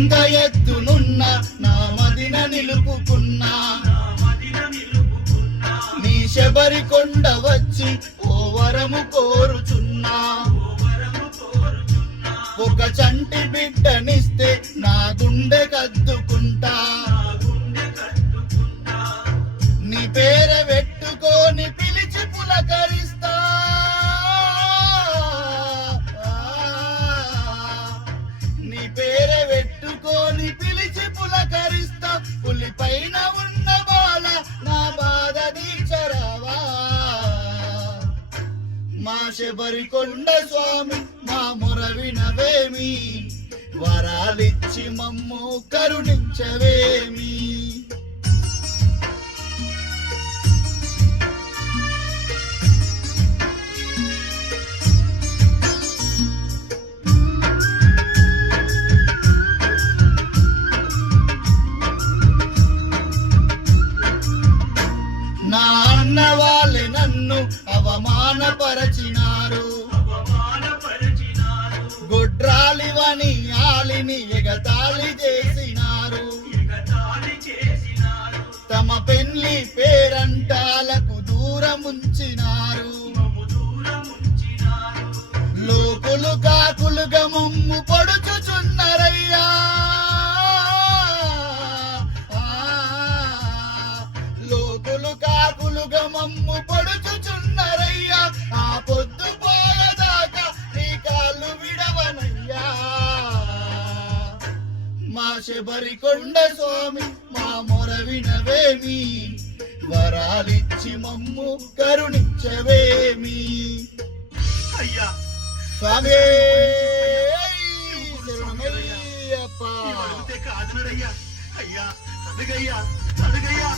ఎంత ఎత్తునున్న నా మదిన నిలుపుకున్నా నీ శబరి కొండ వచ్చి ఓ వరము కోరుచున్నా ఒక చంటి బిడ్డనిస్తే నా గుండె కద్దుకుంటా నీ పేర పెట్టుకొని పిలిచి పులకరిస్తా నీ పేర పెట్టుకొని పిలిచి పులకరిస్తా పులి పైన ఉన్న బాల నా బాధ తీర్చరావా మా శబరి కొండ స్వామి మా మొర వినవేమి వరాలిచ్చి మమ్ము కరుణించవేమి నా అన్న వాళ్ళే నన్ను అవమానపరచినారు గొడ్రాలివని ఆలిని ఎగతాళి చేసినారు తమ పెళ్లి పేరంటాలకు దూరముంచినారు లోకులు కాకులుగా మమ్ము పొడుచుచున్నరయ్యా లోకులు కాకులుగా మమ్ము పొడుచుచున్నరయ్యా ఆ పొద్దు పోయేదాకా నీ కాళ్ళు విడవనయ్యా మా శబరి కొండ స్వామి మా మొర వినవేమి వరాలిచ్చి మమ్ము కరుణించవేమి అయ్యా స్వామి కాదనడయ్యా అయ్యా అడుగయ్యా అడుగయ్యా